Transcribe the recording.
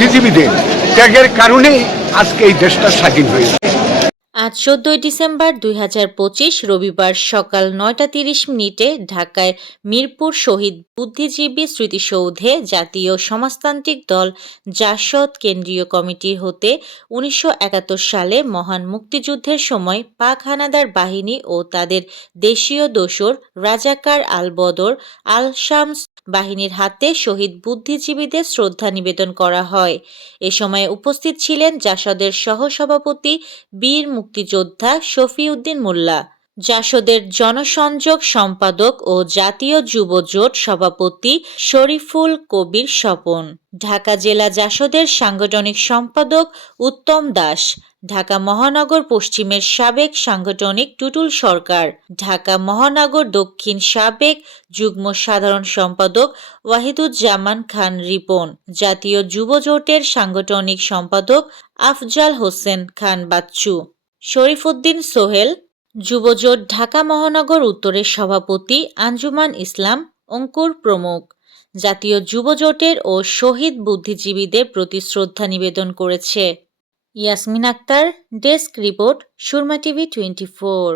বুদ্ধিজীবীদের ত্যাগের কারণেই আজকে এই দেশটা স্বাধীন হয়েছে। আজ চোদ্দই ডিসেম্বর দুই হাজার পঁচিশ রবিবার সকাল নয়টা তিরিশ মিনিটে ঢাকায় মিরপুর শহীদ বুদ্ধিজীবী স্মৃতিসৌধে জাতীয় সমাজতান্ত্রিক দল জাসদ কেন্দ্রীয় কমিটি হতে উনিশশো একাত্তর সালে মহান মুক্তিযুদ্ধের সময় পাক হানাদার বাহিনী ও তাদের দেশীয় দোসর রাজাকার আল বদর আল শামস বাহিনীর হাতে শহীদ বুদ্ধিজীবীদের শ্রদ্ধা নিবেদন করা হয়। এ সময় উপস্থিত ছিলেন জাসদের সহসভাপতি বীর মুক্তিযোদ্ধা শফিউদ্দিন মোল্লা। জাসদের জনসংযোগ সম্পাদক ও জাতীয় যুব জোট সভাপতি শরীফুল কবির স্বপন। ঢাকা জেলা জাসদের সাংগঠনিক সম্পাদক উত্তম দাস। ঢাকা মহানগর পশ্চিমের সাবেক সাংগঠনিক টুটুল সরকার, ঢাকা মহানগর দক্ষিণ সাবেক যুগ্ম সাধারণ সম্পাদক ওয়াহিদুজ্জামান খান রিপন, জাতীয় যুব জোটের সাংগঠনিক সম্পাদক আফজাল হোসেন খান বাচ্চু, শরীফুদ্দিন সোহেল যুবজোট ঢাকা মহানগর উত্তরের সভাপতি আঞ্জুমান ইসলাম অঙ্কুর প্রমুখ, জাতীয় যুবজোটের ও শহীদ বুদ্ধিজীবীদের প্রতি শ্রদ্ধা নিবেদন করেছে। Yasmin Akter desk report Surma TV twenty four